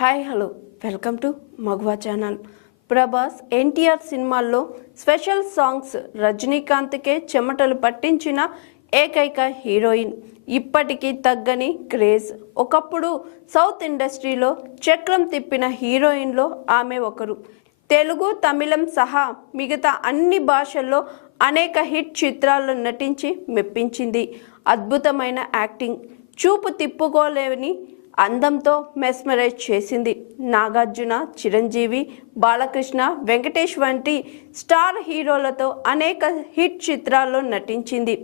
Hi hello. Welcome to Maguva channel. Prabhas NTR సినిమాల్లో special songs రజనీకాంత్కే చెమటలు పట్టించిన ఏకైక హీరోయిన్. ఇప్పటికీ తగ్గని క్రేజ్. ఒకప్పుడు సౌత్ ఇండస్ట్రీలో చక్రం తిప్పిన హీరోయిన్లో ఆమె ఒకరు. తెలుగు తమిళం సహా మిగతా అన్ని భాషల్లో అనేక హిట్ చిత్రాల్లో నటించి మెప్పించింది. అద్భుతమైన యాక్టింగ్. చూపు తిప్పుకోలేని అందంతో మెస్మరైజ్ చేసింది నాగార్జున చిరంజీవి బాలకృష్ణ వెంకటేష్ వంటి స్టార్ హీరోలతో అనేక హిట్ చిత్రాల్లో నటించింది.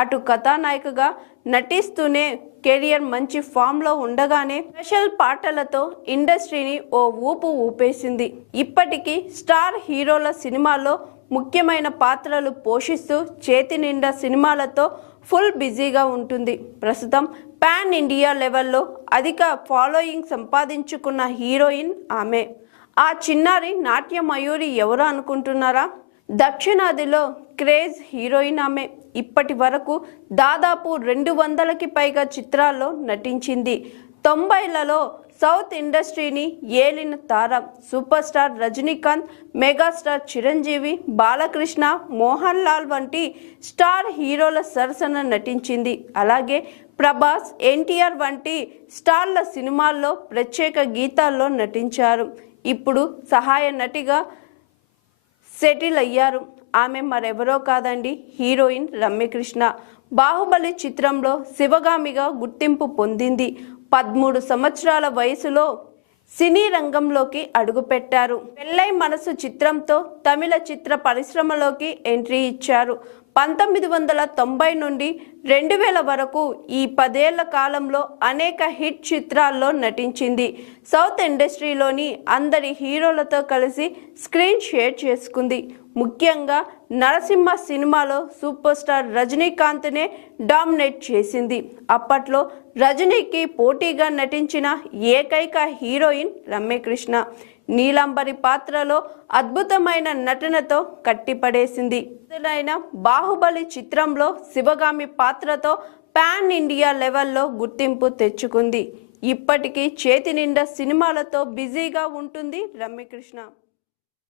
అటు కథానాయికగా నటిస్తూనే కెరియర్ మంచి ఫామ్లో ఉండగానే స్పెషల్ పాటలతో ఇండస్ట్రీని ఓ ఊపు ఊపేసింది. ఇప్పటికీ స్టార్ హీరోల సినిమాల్లో ముఖ్యమైన పాత్రలు పోషిస్తూ చేతి నిండా సినిమాలతో ఫుల్ బిజీగా ఉంటుంది. ప్రస్తుతం పాన్ ఇండియా లెవెల్లో అధిక ఫాలోయింగ్ సంపాదించుకున్న హీరోయిన్ ఆమె. ఆ చిన్నారి నాట్య మయూరి ఎవరు అనుకుంటున్నారా? దక్షిణాదిలో క్రేజ్ హీరోయిన్ ఆమె. ఇప్పటి వరకు దాదాపు రెండు వందలకి పైగా చిత్రాల్లో నటించింది. తొంభైలలో సౌత్ ఇండస్ట్రీని ఏలిన తార super star Rajinikanth megastar Chiranjeevi Balakrishna Mohan Lal వంటి స్టార్ హీరోల సరసన నటించింది. అలాగే ప్రభాస్ ఎన్టీఆర్ వంటి స్టార్ల సినిమాల్లో ప్రత్యేక గీతాల్లో నటించారు. ఇప్పుడు సహాయ నటిగా సెటిల్ అయ్యారు. ఆమె మరెవరో కాదండి హీరోయిన్ రమ్యకృష్ణ. బాహుబలి చిత్రంలో శివగామిగా గుర్తింపు పొందింది. పదమూడు సంవత్సరాల వయసులో సినీ రంగంలోకి అడుగుపెట్టారు. పెళ్ళై మనసు చిత్రంతో తమిళ చిత్ర పరిశ్రమలోకి ఎంట్రీ ఇచ్చారు. పంతొమ్మిది వందల తొంభై నుండి రెండు వేల వరకు ఈ పదేళ్ళ కాలంలో అనేక హిట్ చిత్రాల్లో నటించింది. సౌత్ ఇండస్ట్రీలోని అందరి హీరోలతో కలిసి స్క్రీన్ షేర్ చేసుకుంది. ముఖ్యంగా నరసింహ సినిమాలో సూపర్ స్టార్ రజనీకాంత్నే డామినేట్ చేసింది. అప్పట్లో రజనీకి పోటీగా నటించిన ఏకైక హీరోయిన్ రమ్యకృష్ణ. నీలాంబరి పాత్రలో అద్భుతమైన నటనతో కట్టిపడేసింది. మొదలైన బాహుబలి చిత్రంలో శివగామి పాత్రతో పాన్ ఇండియా లెవెల్లో గుర్తింపు తెచ్చుకుంది. ఇప్పటికీ చేతి నిండా సినిమాలతో బిజీగా ఉంటుంది రమ్యకృష్ణ.